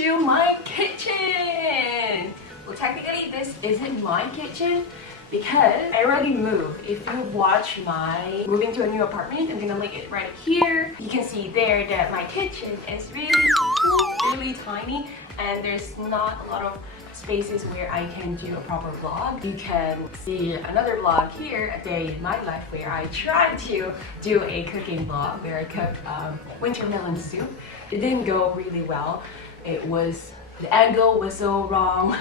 to my kitchen. Well, technically this isn't my kitchen because I already moved. If you watch my moving to a new apartment, I'm gonna link it right here. You can see there that my kitchen is really tiny and there's not a lot of spaces where I can do a proper vlog. You can see another vlog here, a day in my life, where I tried to do a cooking vlog where I cooked winter melon soup. It didn't go really well. The angle was so wrong.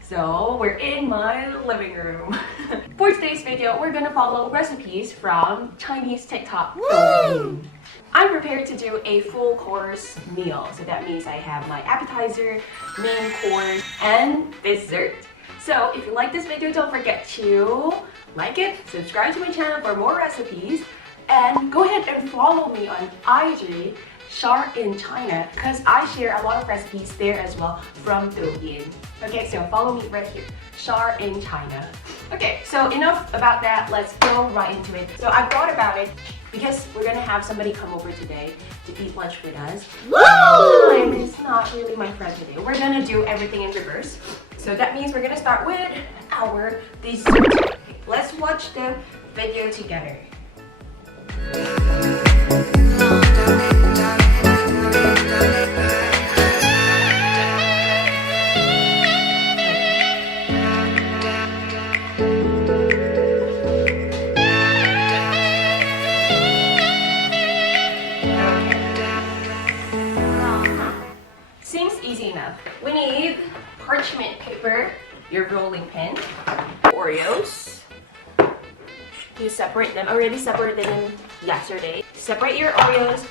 So we're in my living room. For today's video, we're gonna follow recipes from Chinese TikTok. I'm prepared to do a full course meal. So that means I have my appetizer, main course, and dessert. So if you like this video, don't forget to like it, subscribe to my channel for more recipes, and go ahead and follow me on IG, Char in China, because I share a lot of recipes there as well from Douyin. Okay, so follow me right here, Char in China. Okay, so enough about that, let's go right into it. So I thought about it because we're gonna have somebody come over today to eat lunch with us. Woo! It's not really my friend today. We're gonna do everything in reverse. So that means we're gonna start with our dessert. Okay, let's watch the video together. Seems easy enough. We need parchment paper, your rolling pin, Oreos. You separate them. I already separated them yesterday. Separate your Oreos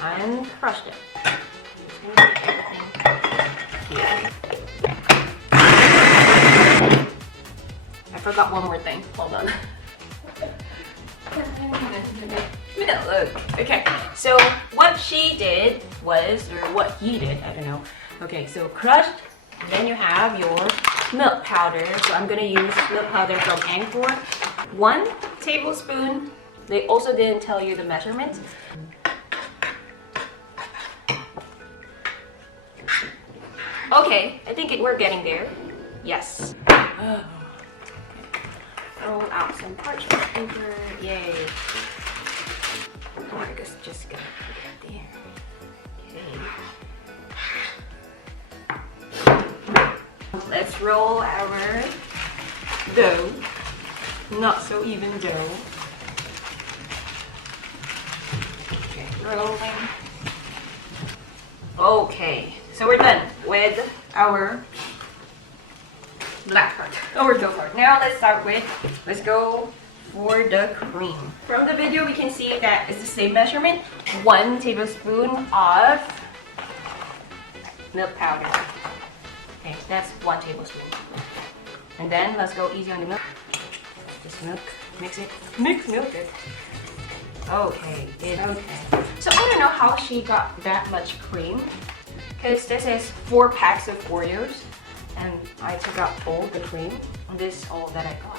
and crush them. Here. I forgot one more thing. Hold on. Look. Okay, so what she did was, or what he did, I don't know. Okay, so crushed, then you have your milk powder. So I'm gonna use milk powder from Anchor. 1 tablespoon. They also didn't tell you the measurement. Okay, I think we're getting there. Yes. Roll out some parchment paper. Yay. I guess just gonna put it there. Okay. Let's roll our dough. Not so even dough. Okay, rolling. Okay, so we're done with our black part, our dough part. Now let's go for the cream. From the video we can see that it's the same measurement. 1 tablespoon of milk powder. Okay, that's 1 tablespoon. And then let's go easy on the milk. Just milk, mix it, milk it. Okay, okay. So I don't know how she got that much cream, because this is 4 packs of Oreos, and I took out all the cream. This is all that I got.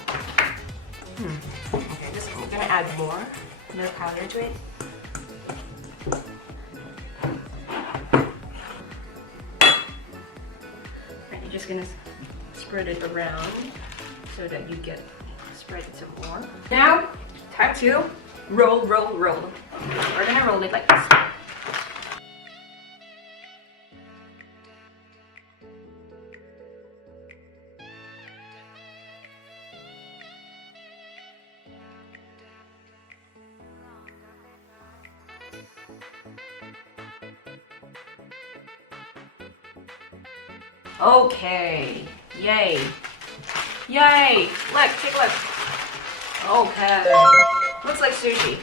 Okay, I'm gonna add more milk powder to it. Right, you're just gonna spread it around so that you get spread some more. Now, time to roll. We're gonna roll it like this. Okay, yay. Look, take a look. Okay, looks like sushi.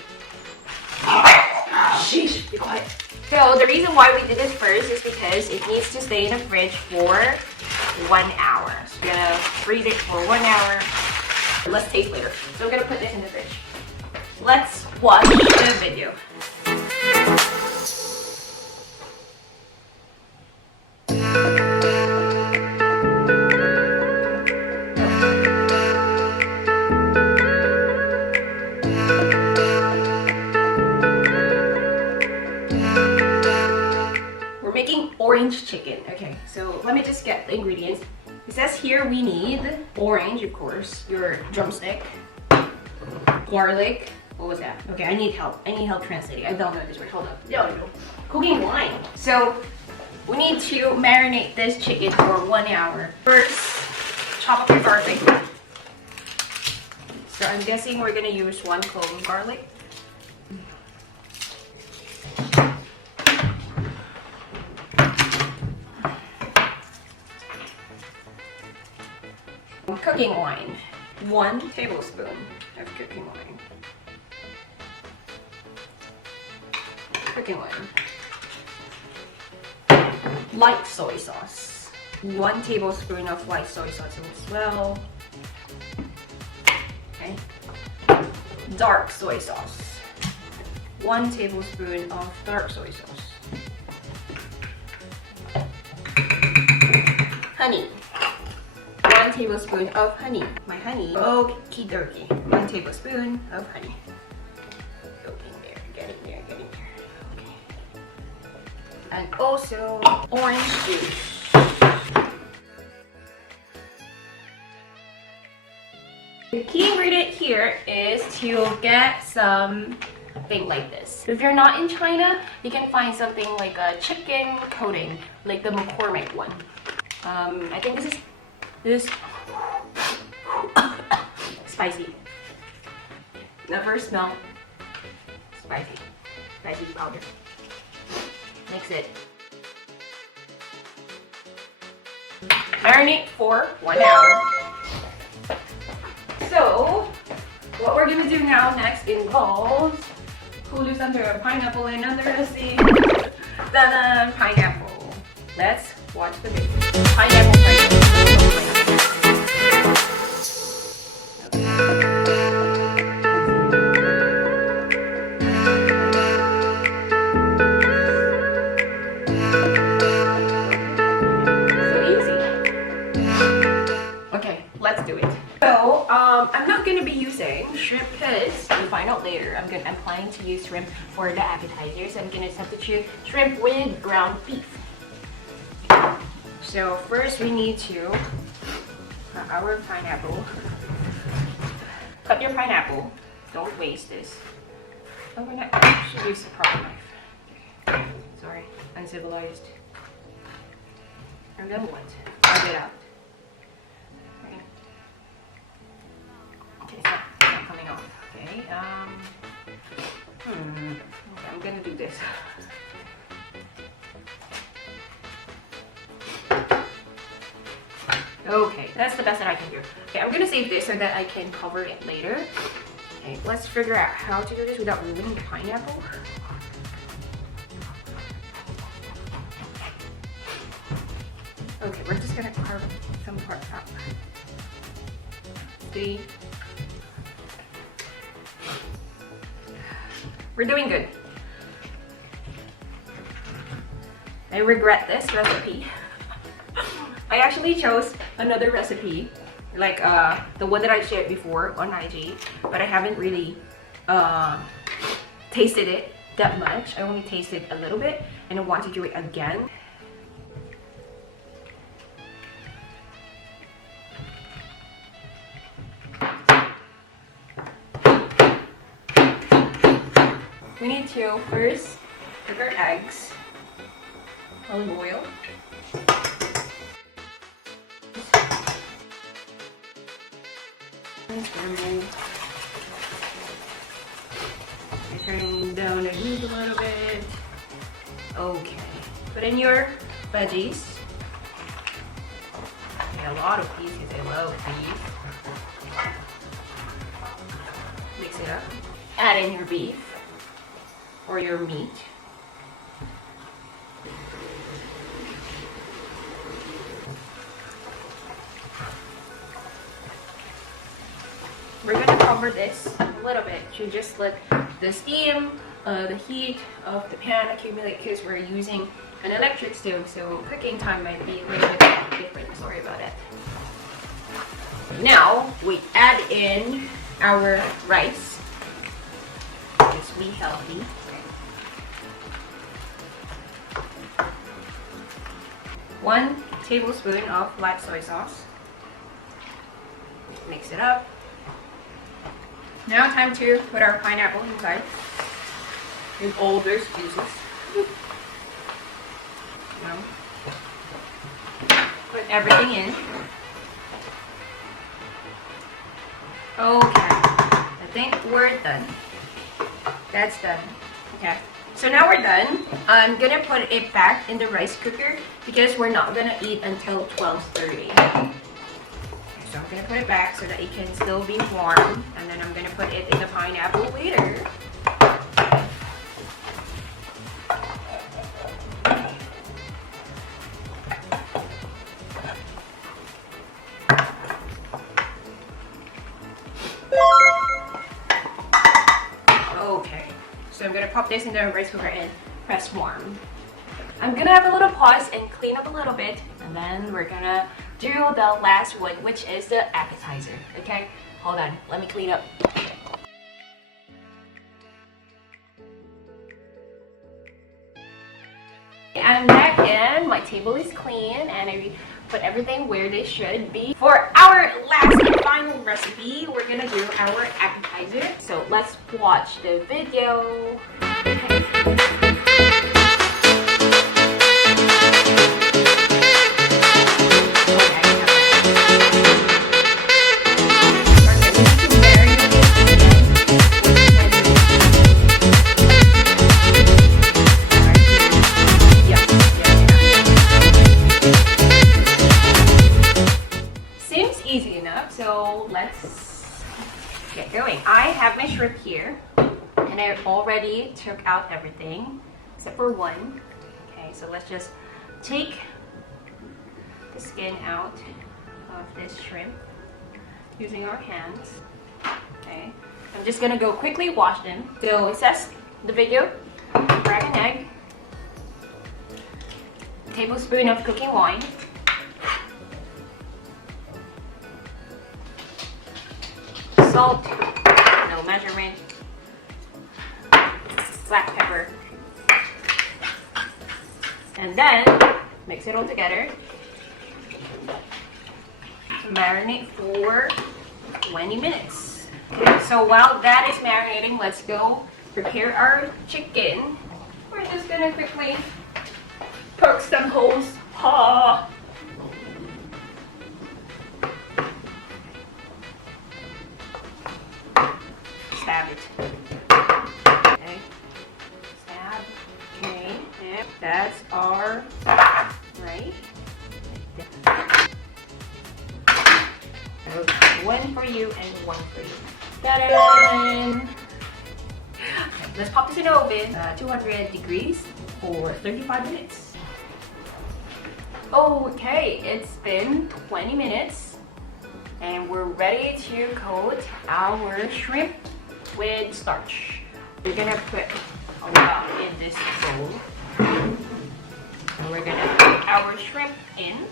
Sheesh, be quiet. So the reason why we did this first is because it needs to stay in the fridge for 1 hour. So we're gonna freeze it for 1 hour. Let's taste later. So I'm gonna put this in the fridge. Let's watch the video. We're making orange chicken. Okay, so let me just get the ingredients. It says here we need orange, of course, your drumstick, garlic. What was that? Okay, I need help. I need help translating. I don't know this word. Hold up. No. Cooking wine. So we need to marinate this chicken for 1 hour. First, chop up your garlic. So I'm guessing we're gonna use 1 clove of garlic. Cooking wine. 1 tablespoon of cooking wine. Cooking wine. Light soy sauce. 1 tablespoon of light soy sauce as well. Okay. Dark soy sauce. 1 tablespoon of dark soy sauce. Honey. 1 tablespoon of honey. My honey. Okie dokie. 1 tablespoon of honey. Go in there. Get in there. Get in there. Okay. And also orange juice. The key ingredient here is to get something like this. If you're not in China, you can find something like a chicken coating, like the McCormick one. I think this is spicy. Never smell spicy powder. Mix it. Marinate for 1 hour. So, what we're gonna do now next involves Hulu's under a pineapple and under the sea. Ta-da! Pineapple. Let's watch the video. Pineapple. Let's do it. So, I'm not gonna be using shrimp because you'll find out later. I'm planning to use shrimp for the appetizers. I'm gonna substitute shrimp with ground beef. So first we need to cut our pineapple. Cut your pineapple. Don't waste this. Oh, we're not. I should use the proper knife. Sorry, uncivilized. And then what? Cut it out. It's not coming off. Okay. Okay, I'm gonna do this. Okay, that's the best that I can do. Okay, I'm gonna save this so that I can cover it later. Okay, let's figure out how to do this without ruining the pineapple. Okay, we're just gonna carve some parts out. See? We're doing good. I regret this recipe. I actually chose another recipe, like the one that I shared before on IG, but I haven't really tasted it that much. I only tasted a little bit, and I want to do it again. We need to first cook our eggs, olive oil, scramble. Turn down the heat a little bit. Okay, put in your veggies. A lot of beef because I love beef. Mix it up. Add in your beef or your meat. We're gonna cover this a little bit to just let the steam, the heat of the pan accumulate because we're using an electric stove, so cooking time might be a little bit different. Sorry about it. Now we add in our rice. It's really healthy. 1 tablespoon of black soy sauce. Mix it up. Now time to put our pineapple inside with all those juices. Now, put everything in. Okay, I think we're done. That's done. Okay, so now we're done. I'm gonna put it back in the rice cooker because we're not gonna eat until 12:30. So I'm gonna put it back so that it can still be warm, and then I'm gonna put it in the pineapple later. Okay, so I'm gonna pop this in the rice cooker and press warm. I'm gonna have a little pause and clean up a little bit, and then we're gonna do the last one, which is the appetizer. Okay, hold on, let me clean up. I'm back and my table is clean, and I put everything where they should be. For our last and final recipe, we're gonna do our appetizer. So let's watch the video. Easy enough, so let's get going. I have my shrimp here, and I already took out everything except for one. Okay, so let's just take the skin out of this shrimp using our hands. Okay, I'm just gonna go quickly wash them. So it says in the video, crack an egg, a tablespoon of cooking wine, salt, no measurement, black pepper, and then mix it all together. Marinate for 20 minutes. Okay, so while that is marinating, let's go prepare our chicken. We're just gonna quickly poke some holes. Stab it. Okay. Stab. Okay. Yep. That's our right. Okay. One for you and one for you. Ta-da! Okay, let's pop this in the oven. 200 degrees for 35 minutes. Okay, it's been 20 minutes. And we're ready to coat our shrimp with starch. We're gonna put a lot in this bowl. And we're gonna put our shrimp in.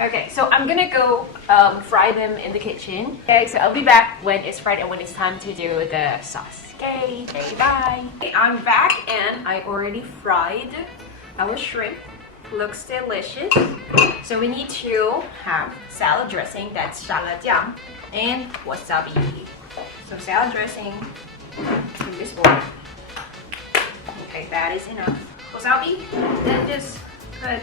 Okay, so I'm gonna go fry them in the kitchen. Okay, so I'll be back when it's fried and when it's time to do the sauce. Okay, bye. Okay, I'm back and I already fried our shrimp. Looks delicious. So we need to have salad dressing, that's xiaojiang, and wasabi. So salad dressing in this bowl. Okay, that is enough. Wasabi, then just put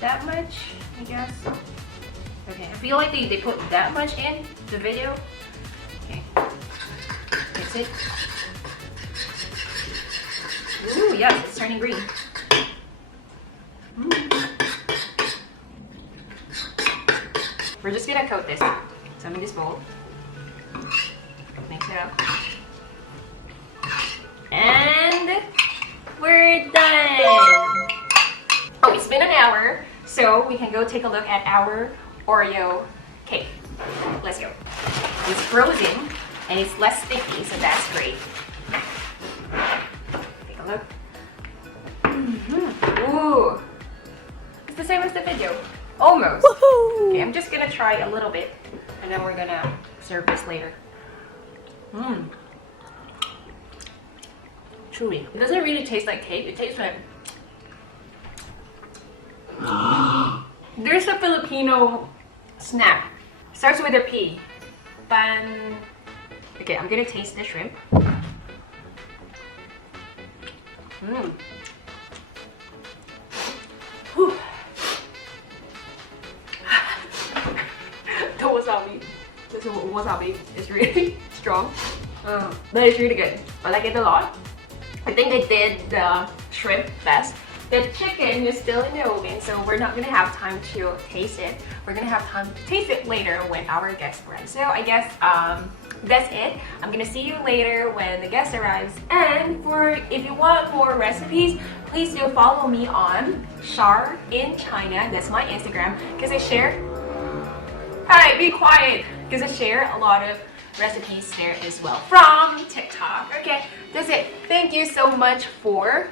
that much, I guess. Okay, I feel like they put that much in the video. Okay, mix it. Ooh, yes, it's turning green. We're just gonna coat this. So I'm in this bowl. Mix it up. And we're done! Oh, it's been an hour, so we can go take a look at our Oreo cake. Let's go. It's frozen and it's less sticky, so that's great. Take a look. Ooh! It's the same as the video. Almost. Okay, I'm just gonna try a little bit and then we're gonna serve this later. chewy. It doesn't really taste like cake. It tastes like... There's a Filipino snack. Starts with a P. Pan... Okay, I'm gonna taste the shrimp. Mmm. The wasabi. This wasabi is really strong. But it's really good. I like it a lot. I think I did the shrimp best. The chicken is still in the oven, so we're not gonna have time to taste it. We're gonna have time to taste it later when our guest arrives. So I guess that's it. I'm gonna see you later when the guest arrives. And if you want more recipes, please do follow me on Char in China. That's my Instagram, because I share. Alright, be quiet, because I share a lot of recipes there as well from TikTok. Okay, that's it. Thank you so much for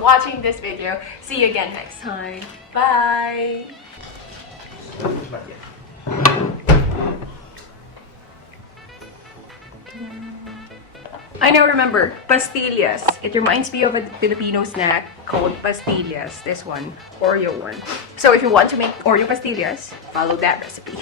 watching this video. See you again next time. Bye. I now remember pastillas. It reminds me of a Filipino snack called pastillas. This one, Oreo one. So if you want to make Oreo pastillas, follow that recipe.